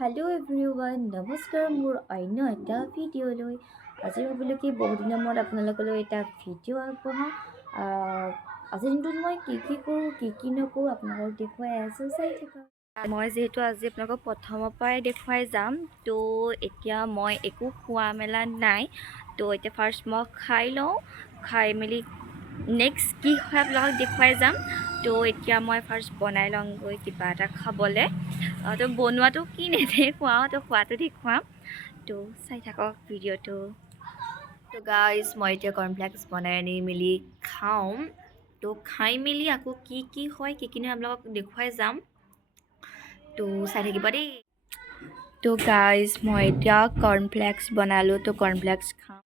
hello everyone नमस्कार मोर अन्य এটা ভিডিঅ'লৈ আজি ভাবিলোঁ কি বহুত দিনৰ মূৰত আপোনালোকলৈ এটা ভিডিঅ' আগবঢ়াওঁ আজিৰ দিনটোত মই কি কৰোঁ কি নকৰোঁ আপোনালোকক দেখুৱাই আছোঁ চাই থাকক মই যেহেতু আজি আপোনালোকক প্ৰথমৰ পৰাই দেখুৱাই যাম তো এতিয়া মই একো খোৱা মেলা নাই তো এতিয়া ফাৰ্ষ্ট মই খাই লওঁ খাই মেলি নেক্সট কি হয় আপোনালোকক দেখুৱাই যাম তো এতিয়া মই ফাৰ্ষ্ট বনাই লওঁগৈ কিবা এটা খাবলৈ তো বনোৱাটো কি নেদেখুৱাওঁ তো খোৱাটো দেখুৱাম তো চাই থাকক ভিডিঅ'টো তো গাইজ মই এতিয়া কৰ্ণফ্লেক্স বনাই আনি মেলি খাওঁ তো খাই মেলি আকৌ কি হয় কি নহয় আপোনালোকক দেখুৱাই যাম তো চাই থাকিব দেই তো গাইজ মই এতিয়া কৰ্ণফ্লেক্স বনালোঁ তো কৰ্ণফ্লেক্স খাওঁ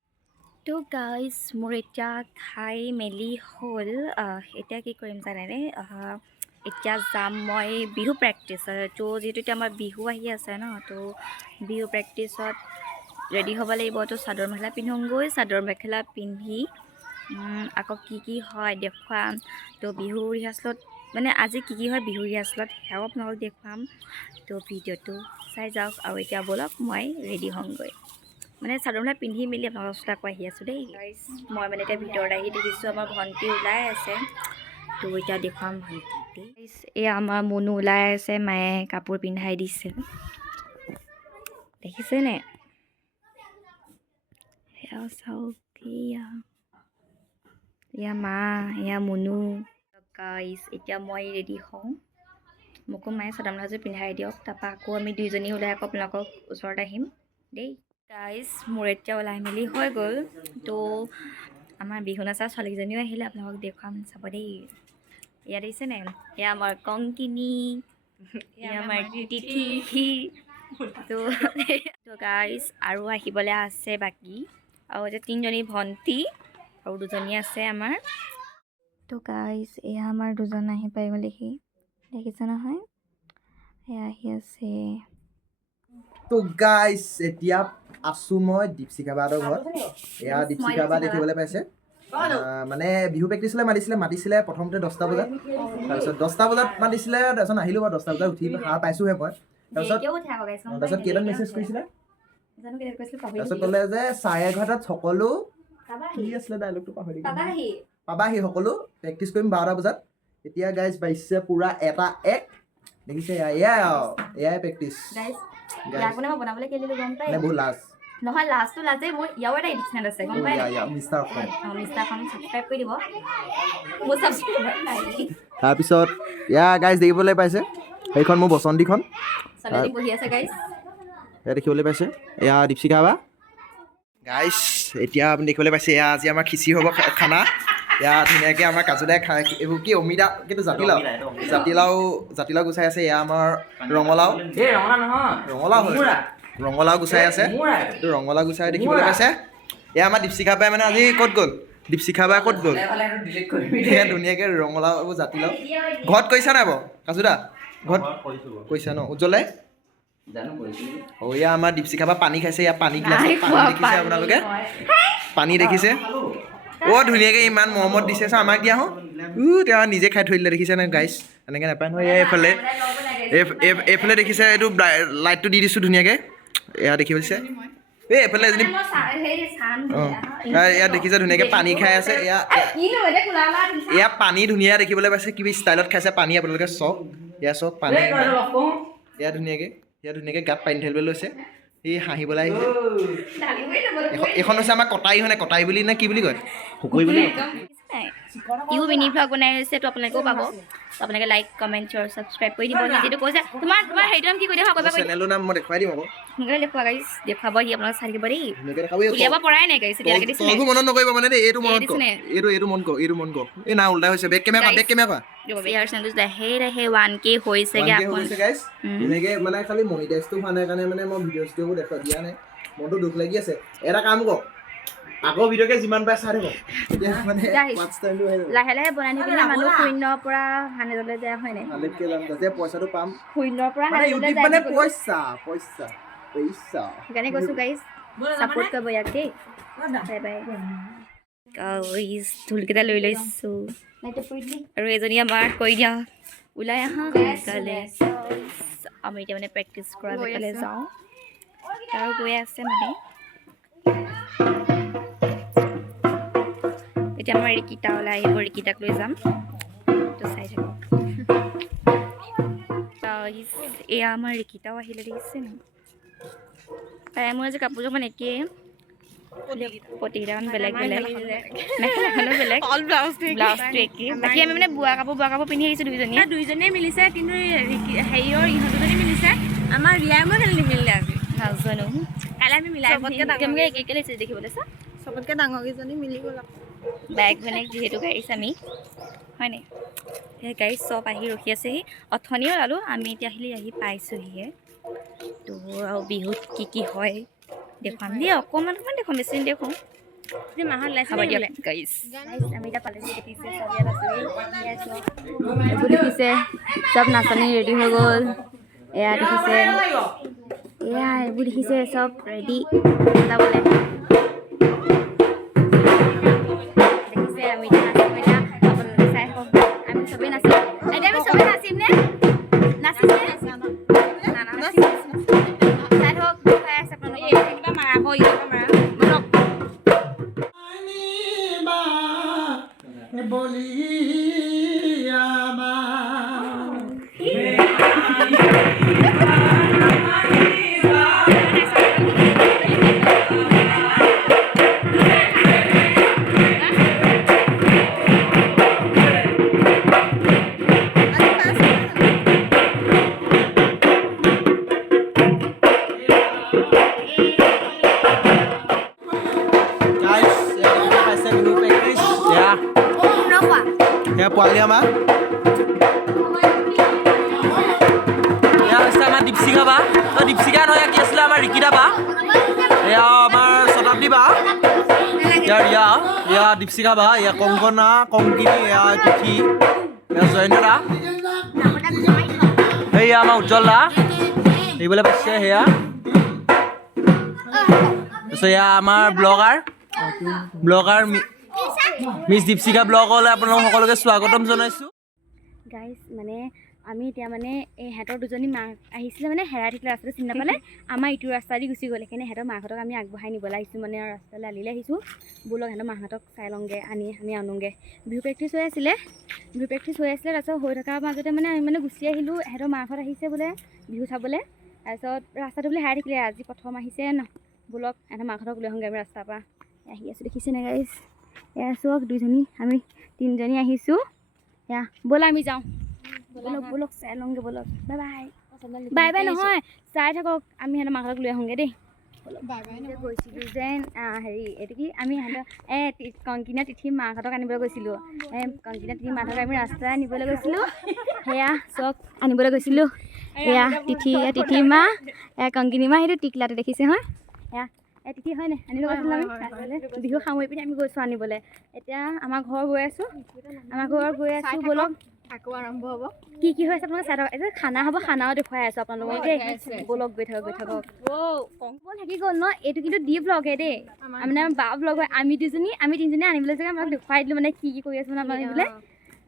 তো গাইজ মোৰ এতিয়া খাই মেলি হ'ল এতিয়া কি কৰিম জানেনে এতিয়া যাম মই বিহু প্ৰেক্টিছত তো যিহেতু এতিয়া আমাৰ বিহু আহি আছে ন তো বিহু প্ৰেক্টিছত ৰেডি হ'ব লাগিব তো চাদৰ মেখেলা পিন্ধোঁগৈ চাদৰ মেখেলা পিন্ধি আকৌ কি হয় দেখুৱাম তো বিহু ৰিহাৰ্চেলত মানে আজি কি হয় বিহু ৰিহাৰ্চেলত সেয়াও আপোনালোকক দেখুৱাম তো ভিডিঅ'টো চাই যাওক আৰু এতিয়া ব'লক মই ৰেডি হওঁগৈ মানে চাদৰ মেখেলা পিন্ধি মেলি আপোনালোকৰ ওচৰত আকৌ আহি আছোঁ দেই মই মানে এতিয়া ভিতৰত আহি দেখিছোঁ আমাৰ ভণ্টি ওলাই আছে তো এতিয়া দেখুৱাম ভণ্টি এয়া আমাৰ মুনু ওলাই আছে মায়ে কাপোৰ পিন্ধাই দিছে দেখিছেনে সেয়া চাওক এয়া মা এয়া মুনু গাইজ এতিয়া মই ৰেডি হওঁ মোকো মায়ে চাদৰ মেখেলাযোৰ পিন্ধাই দিয়ক তাৰপৰা আকৌ আমি দুইজনী ওলাই আকৌ আপোনালোকৰ ওচৰত আহিম দেই গাইজ মোৰ এতিয়া ওলাই মেলি হৈ গ'ল তো আমাৰ বিহু নাচা ছোৱালীকেইজনীও আহিলে আপোনালোকক দেখুৱাম চাব দেই এয়া দেখিছেনে এয়া আমাৰ কংকিনী এয়া আমাৰ তিথি তো গাইজ আৰু আহিবলৈ আছে বাকী আৰু এতিয়া তিনিজনী ভণ্টি আৰু দুজনী আছে আমাৰ তো গাইজ এয়া আমাৰ দুজন আহি পাই গ'লেহি দেখিছে নহয় এয়া আহি আছে তো গাইজ এতিয়া আছোঁ মই দীপশিখা বাহঁতৰ ঘৰত এয়া দীপশিখা বা দেখিবলৈ পাইছে মানে বিহু প্ৰেক্টিচলৈ মাতিছিলে প্ৰথমতে 10টা বজাত তাৰপিছত 10টা বজাত মাতিছিলে তাৰপিছত আহিলোঁ বাৰু 10টা বজাত উঠি সাৰ পাইছোঁহে মই তাৰপিছত কেইটাত মেছেজ কৰিছিলে তাৰপিছত ক'লে যে 11:30 সকলো কি আছিলে ডাইলগটো পাহৰি পাবাহি সকলো প্ৰেক্টিচ কৰিম 12টা বজাত এতিয়া গাইজ বাজিছে পূৰা 1:01 দেখিছে এয়াই প্ৰেক্টিচ বনাবলৈ কেলিলো গম পাই বহুত লাজ নহয় লাজটো লাজে মোৰ ইয়াও এটা ইউটিউব চেনেল আছে গম পাই মিষ্টাৰ অসম ছাবস্ক্ৰাইব কৰি দিব মোৰ ছাবস্ক্ৰাইবাৰ নাই তাৰপিছত গাইজ দেখিবলৈ পাইছে সেইখন মোৰ বসন্তীখন ছোৱালী বহি আছে গাইজ এয়া দেখিবলৈ পাইছে এয়া দীপশিখা বা গাইজ এতিয়া আপুনি দেখিবলৈ পাইছে এয়া আজি আমাৰ খিচিৰি হ'ব খানা এয়া ধুনীয়াকৈ আমাৰ কাজুদাই খাই এইবোৰ কি অমিতা কিন্তু জাতিলাও গুচাই আছে এয়া আমাৰ ৰঙালাও গুচাই আছে তো ৰঙালাও গুচাই দেখিবলৈ পাইছে এয়া আমাৰ দীপশিখা বাই মানে আজি ক'ত গ'ল দীপশিখা বাই ক'ত গ'ল ধুনীয়াকৈ ৰঙালাও জাতিলাও ঘৰত কৈছা নাই বাৰু কাজুদা ঘৰত কৈছা ন উজ্জ্বলে এয়া আমাৰ দীপশিখা বা পানী খাইছে এয়া পানী গিলাচত পানী দেখিছে আপোনালোকে পানী দেখিছে ধুনীয়াকৈ ইমান মৰমত দিছে চাওঁ আমাক দিয়া হওঁ তেওঁ নিজে খাই থৈ দিলে দেখিছে নে গাইজ এনেকৈ নাপায় নহয় এইফালে দেখিছে এইটো লাইটটো দি দিছোঁ ধুনীয়াকৈ এয়া দেখি পাইছে এইফালে এজনী ইয়াত দেখিছে ধুনীয়াকৈ পানী খাই আছে এয়া পানী ধুনীয়া দেখিবলৈ পাইছে কিবা ষ্টাইলত খাইছে পানী আপোনালোকে চাওক চাওক পানী এয়া ধুনীয়াকৈ গাত পানী ঢালিবলৈ লৈছে এই হাঁহিবলৈ আহিছে এইখন হৈছে আমাৰ কটাই বুলি নে কি বুলি কয় শুকুৰি বুলি ইউ মিনি ভ্লগ বনাই আছে তো আপোনালোকেও পাব আপোনালোকে লাইক কমেণ্ট আৰু ছাবস্ক্ৰাইব কৰি দিব যিটো কৈছে তোমাৰ হেৰিটো নাম কি কৈ দিয়া চেনেলৰ নাম মই দেখুৱাই দিম আকৌ সোনকালে দেখুৱা গাইজ দেখুৱাব সি আপোনালোকে চাই থাকিব দেই উলিয়াব পৰাই নাই গাইজ এতিয়ালৈকে মনত নকৰিব মানে দেই এইটো মনত কৰ এই না উল্টা হৈছে বেক কেমেৰা ইয়াৰ চেনেলটো লাহে 1K হৈছেগৈ এনেকৈ মানে খালি মনিটাইজটো হোৱা নাই কাৰণে মানে মই ভিডিঅ' চিডিঅ'বোৰ দেখুৱাই দিয়া নাই মনটো দুখ লাগি আছে এটা কাম কৰক আগৰ ভিডিঅ'কে যিমান পাই চাই থাকক এতিয়া মানে লাহে বনাই থাকিলে মানুহ 0ৰ পৰা 100লৈ যায় হয় নাই যাতে পইচাটো পাম 0ৰ পৰা 100লৈ যায় মানে পইচা সেইকাৰণে কৈছোঁ গাইজ ছাপোৰ্ট কৰিব ইয়াক দেই বাই বাই গাইজ ঢোলকেইটা লৈ লৈছোঁ আৰু এজনী আমাৰ কৈ দিয়া ওলাই আহা আমি এতিয়া মানে প্ৰেক্টিছ কৰা জেগালৈ যাওঁ আৰু গৈ আছে মানে এতিয়া আমাৰ ৰিকিতা ওলাই আহিব ৰিকিতাক লৈ যাম তো চাই থাকোঁ এয়া আমাৰ ৰিকিতাও আহিলে দেখিছে ন তাই মোৰ আজি কাপোৰযোৰ মানে একেই প্ৰতিকেইটামান বেলেগ বেলেগ মেখেলাখনো বেলেগ ব্লাউজটো একেই বাকী আমি মানে বোৱা কাপোৰ পিন্ধি আহিছোঁ দুইজনীয়ে মিলিছে কিন্তু হেৰিয়ৰ ইহঁতজনী মিলিছে আমাৰ ৰিয়াই মই কেলে নিমিলিলে আজি নাজানো কাইলৈ আমি মিলাই কেনেকৈ একে লাগিছে দেখিবলৈ চা চবতকৈ ডাঙৰকেইজনী মিলি গ'ল বেগ বেলেগ যিহেতু গাড়ীছ আমি হয় নাই সেই গাড়ী চব আহি ৰখি আছেহি অথনিও ওলালোঁ আমি এতিয়া আহি পাইছোঁহিহে তো আৰু বিহুত কি হয় দেখুৱাম দেই অকণমান দেখুৱাম বেছি দেখোঁ হ'ব দিয়ক গাইছ আমি এতিয়া পালেহি দেখিছে এইবোৰ দেখিছে চব নাচনী ৰেডি হৈ গ'ল এয়া দেখিছে এয়া এইবোৰ দেখিছে চব ৰেডি যাবলৈ দেখিছে আমি এতিয়া নাচিম এতিয়া আপোনালোকে চাই হওক আমি চবেই নাচিম এতিয়া আমি চবেই নাচিম নে নাচিছে চাই হওক চাই আছে আপোনালোকে কিবা মাৰা হয় মাৰা পোৱালি আমাৰ এয়া হৈছে আমাৰ দীপশিখা বা দীপশিখা নহয় কি আছিলে আমাৰ ৰিকিতা বা এয়া আমাৰ শতাব্দী বা এয়া দীপশিখা বা এয়া কংকনা কংকিনী এয়া তিথি এয়া জয়ন্ত দা এয়া আমাৰ উজ্জ্বল দা দেখিবলৈ পাইছে সেয়া তাৰপিছত এয়া আমাৰ ব্লগাৰ মিছ দীপশিখা ব্লগলৈ আপোনালোক সকলোকে স্বাগতম জনাইছোঁ গাইজ মানে আমি এতিয়া মানে এই সিহঁতৰ দুজনী মাক আহিছিলে মানে হেৰাই থাকিলে ৰাস্তাটো চিনি নাপালে আমাৰ ইটো ৰাস্তা দি গুচি গ'ল সেইকাৰণে সিহঁতৰ মাহঁতক আমি আগবঢ়াই নিবলৈ আহিছোঁ মানে আৰু ৰাস্তালৈ আলিলৈ আহিছোঁ ব'লক সিহঁতৰ মাহঁতক চাই লওঁগৈ আমি আনোগৈ বিহু প্ৰেক্টিছ হৈ আছিলে তাৰপিছত হৈ থকাৰ মাজতে মানে আমি মানে গুচি আহিলোঁ সিহঁতৰ মাহঁত আহিছে বোলে বিহু চাবলৈ তাৰপিছত ৰাস্তাটো বোলে হেৰাই থাকিলে আজি প্ৰথম আহিছে ন ব'লক সিহঁতৰ মাহঁতক লৈ আহোঁগৈ আমি ৰাস্তাৰ পৰা আহি আছোঁ দেখিছে নে গাইজ এয়া চাওক দুইজনী আমি তিনিজনী আহিছোঁ এয়া ব'লা আমি যাওঁ ব'লক চাই লওঁগৈ ব'লক বাই বাই নহয় চাই থাকক আমি সিহঁতৰ মাহঁতক লৈ আহোঁগৈ দেই গৈছিলোঁ যেন হেৰি এইটো কি আমি সিহঁতৰ কংকিনা তিথি মাহঁতক আনিবলৈ গৈছিলোঁ কংকিনা তিথি মাহঁতক আমি ৰাস্তাই নিবলৈ গৈছিলোঁ সেয়া চব আনিবলৈ গৈছিলোঁ এয়া তিথি মা কংকিনী মা সেইটো টিকলাটো দেখিছে হয় এয়া তিথি হয় নাই আনিব গৈছিলোঁ আমি ৰাস্তালৈ বিহু সামৰি পিনি আমি গৈছোঁ আনিবলৈ এতিয়া আমাৰ ঘৰ গৈ আছোঁ ব'লক আকৌ আৰম্ভ হ'ব কি হৈ আছে আপোনালোকে চাই থাকক এতিয়া খানা হ'ব খানাও দেখুৱাই আছোঁ আপোনালোকক দেই ব'লক গৈ থাকক কংকন থাকি গ'ল ন এইটো কিন্তু ডি ব্লগহে দেই মানে বা ব্লগ হয় আমি তিনিজনী আনিবলৈ চাগে আমাক দেখুৱাই দিলোঁ মানে কি কৰি আছোঁ মানে আপোনালোকে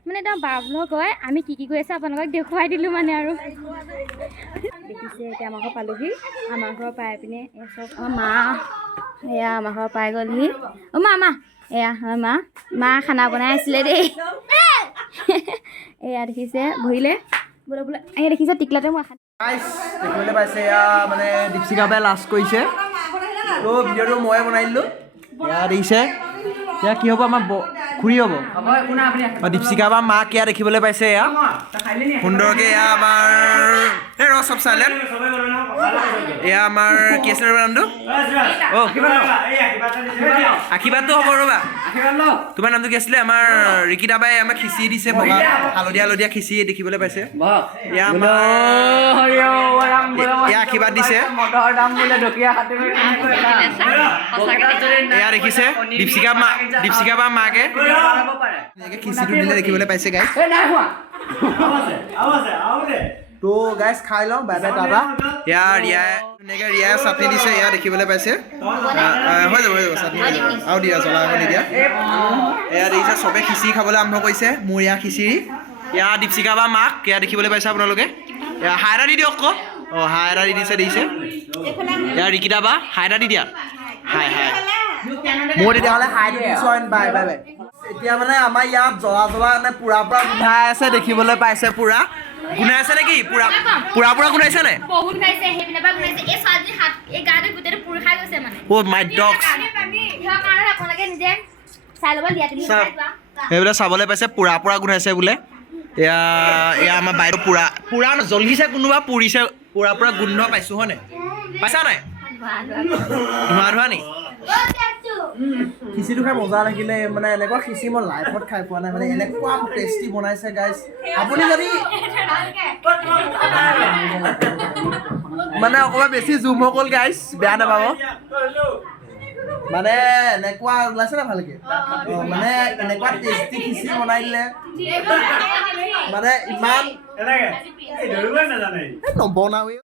মানে এটা বা ব্লগ হয় আমি কি কৰি আছোঁ আপোনালোকক দেখুৱাই দিলোঁ মানে আৰু দেখিছে এতিয়া আমাৰ ঘৰ পালোহি আমাৰ ঘৰ পাই পিনে এই চব আমাৰ মা এয়া আমাৰ ঘৰ পাই গ'লহি মা এয়া আমাৰ মা খানা বনাই আছিলে দেই এয়া দেখিছে বহিলে বোলে এয়া দেখিছে টিকলাতে মই দেখিবলৈ পাইছে এয়া মানে দীপশিখা বাই লাষ্ট কৰিছে তো ভিডিঅ'টো ময়ে বনাই দিলোঁ এয়া দেখিছে এয়া কি হ'ব আমাৰ খুৰী হ'ব দীপশিখা বা মাক এয়া দেখিবলৈ পাইছে এয়া সুন্দৰকৈ এয়া আমাৰ এই চব চাইলেণ্ট এয়া আমাৰ কি আছিলে নামটো আশীৰ্বাদটো হ'ব ৰ'বা তোমাৰ নামটো কি আছিলে আমাৰ ৰিকিতা বাই আমাক খিচিৰি দিছে বগা হালধীয়া খিচিৰি দেখিবলৈ পাইছে এয়া আশীৰ্বাদ দিছে এয়া দেখিছে দীপশিখা বা মাকে খিচিৰিটো দিলে দেখিবলৈ পাইছে গাইছ তো গাইছ খাই লওঁ বাই বাই টাটা এয়া ৰিয়াই চাটনি দিছে এয়া দেখিবলৈ পাইছে হৈ যাব চাটনি আৰু দিয়া জ্বলা আকৌ নিদিয়া এয়া দেখিছে চবে খিচিৰি খাবলৈ আৰম্ভ কৰিছে মোৰ এয়া খিচিৰি এয়া দীপশিখা বা মাক এয়া দেখিবলৈ পাইছে আপোনালোকে হাই এটা দি দিয়ক আকৌ অঁ হাই এটা দি দিছে ইয়াৰ ৰিকিতা বা হাই এটা দি দিয়া হাই মোৰ তেতিয়াহ'লে হাই দি দিছোঁ বাই বাই বাই এতিয়া মানে আমাৰ ইয়াত জ্বলা মানে পুৰা গোন্ধাই আছে দেখিবলৈ পাইছে পুৰা গুনাই আছে নেকি পুৰা গুনাইছে নে বহুত গাইছে হেপিনা বা গুনাইছে এই সাজি হাত এই গাতে গুটেৰে পুৰ খাই গৈছে মানে ও মাই ডগছ ইহা কাৰণে আপোনালোকে নিজে চাই ল'ব দিয়া তুমি চাই লোৱা সেইবিলাক চাবলৈ পাইছে পুৰা গুনাইছে বোলে এয়া আমাৰ বাইদেউ পুৰা জ্বলিছে কোনোবা পুৰিছে পুৰা গোন্ধ পাইছো হয়নে পাইছা নাই ধোঁৱা নি খিচিটো খাই মজা লাগিলে মানে এনেকুৱা খিচি মই লাইফত খাই পোৱা নাই মানে এনেকুৱা টেষ্টি বনাইছে গাইজ আপুনি যদি মানে অকণমান বেছি জুম হৈ গ'ল গাইজ বেয়া নাপাব মানে এনেকুৱা ওলাইছে না ভালকে মানে এনেকুৱা টেষ্টি খিচি বনাই দিলে মানে ইমান নবনাওৱে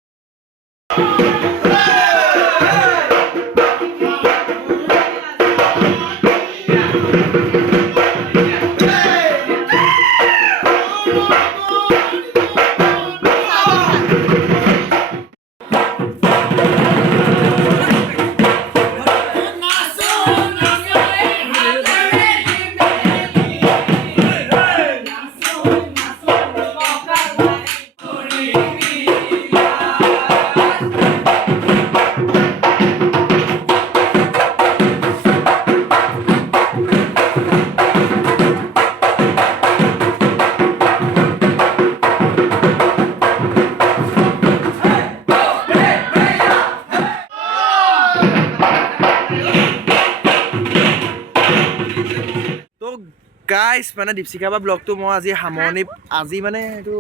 গাইজ মানে দীপশিখা বা ব্লগটো মই আজি সামৰণি আজি মানে এইটো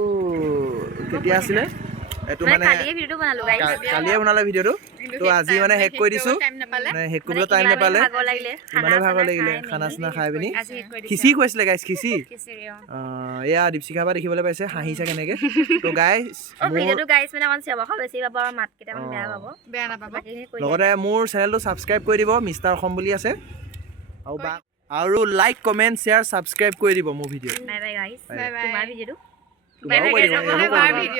কেতিয়া আছিলে এইটো মানে কালিয়ে বনালে ভিডিঅ'টো তো আজি মানে শেষ কৰি দিছোঁ শেষ কৰিবলৈ টাইম নাপালে ইমানে ভাগৰ লাগিলে খানা চানা খাই পিনি খিচি খুৱাইছিলে গাইজ খিচি এয়া দীপশিখা বা দেখিবলৈ পাইছে হাঁহিছে কেনেকৈ তো গাইজ লগতে মোৰ চেনেলটো ছাবস্ক্ৰাইব কৰি দিব মিষ্টাৰ অসম বুলি আছে আৰু লাইক কমেণ্ট শ্বেয়াৰ ছাবস্ক্ৰাইব কৰি দিব মোৰ video' bye bye guys bye bye তোমাৰ ভিডিঅ'টো তোমাৰো কৰি দিব